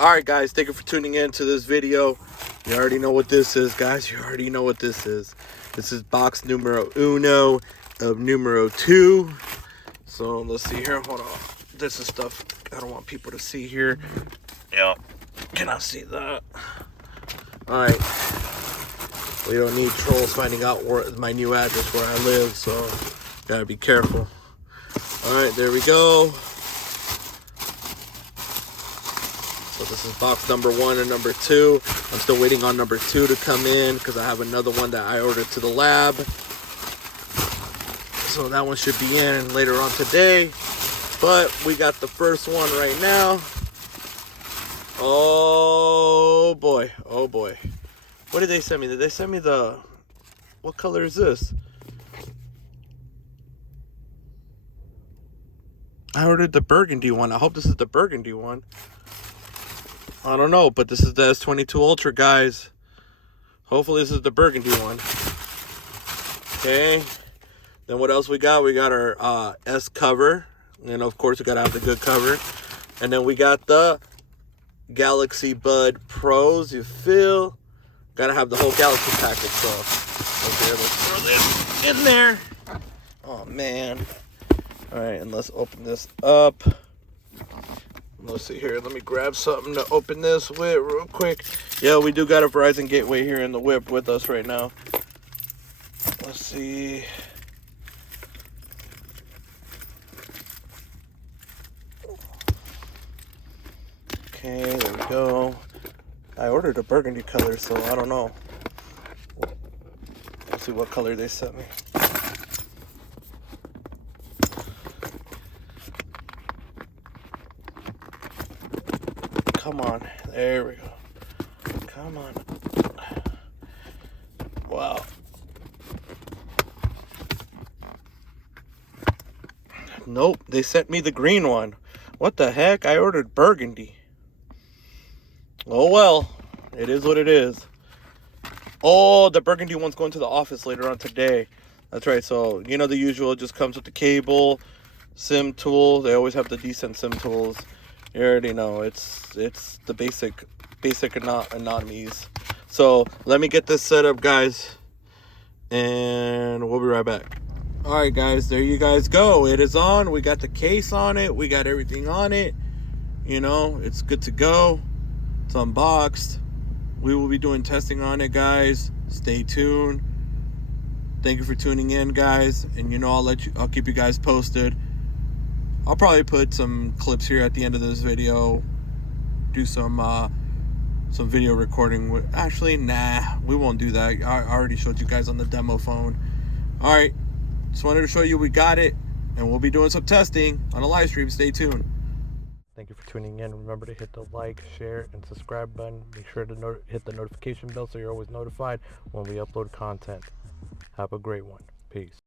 Alright guys, thank you for tuning in to this video. You already know what this is, guys. You already know what this is. This is box numero uno of numero 2. So let's see here. Hold on. This is stuff I don't want people to see here. Yeah. Cannot see that. Alright. We don't need trolls finding out where my new address where I live, so gotta be careful. Alright, there we go. So this is box number 1 and number 2. I'm still waiting on number 2 to come in because I have another one that I ordered to the lab. So that one should be in later on today. But we got the first one right now. Oh boy, oh boy. What did they send me? Did they send me the... What color is this? I ordered the burgundy one. I hope this is the burgundy one. I don't know, but this is the S22 Ultra, guys. Hopefully this is the burgundy one. Okay. Then what else we got? We got our S cover. And of course we gotta have the good cover. And then we got the Galaxy Bud Pros, you feel? Gotta have the whole Galaxy package, so okay, let's throw this in there. Oh man. Alright, and let's open this up. Let's see here. Let me grab something to open this with real quick. Yeah, we do got a Verizon gateway here in the whip with us right now. Let's see. Okay, there we go. I ordered a burgundy color, so I don't know. Let's see what color they sent me. Come on. There we go. Come on. Wow. Nope, they sent me the green one. What the heck? I ordered burgundy. Oh well, it is what it is. Oh, the burgundy one's going to the office later on today. That's right, so you know the usual, it just comes with the cable, SIM tool. They always have the decent SIM tools. You already know, it's the basic anatomies. So let me get this set up, guys, and we'll be right back. All right, guys, there you guys go. It is on. We got the case on it. We got everything on it. You know, it's good to go. It's unboxed. We will be doing testing on it, guys. Stay tuned. Thank you for tuning in, guys. And you know, I'll keep you guys posted. I'll probably put some clips here at the end of this video. Do some video recording with, actually, nah, we won't do that. I already showed you guys on the demo phone. All right, just wanted to show you we got it, and we'll be doing some testing on a live stream. Stay tuned. Thank you for tuning in. Remember to hit the like, share, and subscribe button. Make sure to hit the notification bell so you're always notified when we upload content. Have a great one. Peace.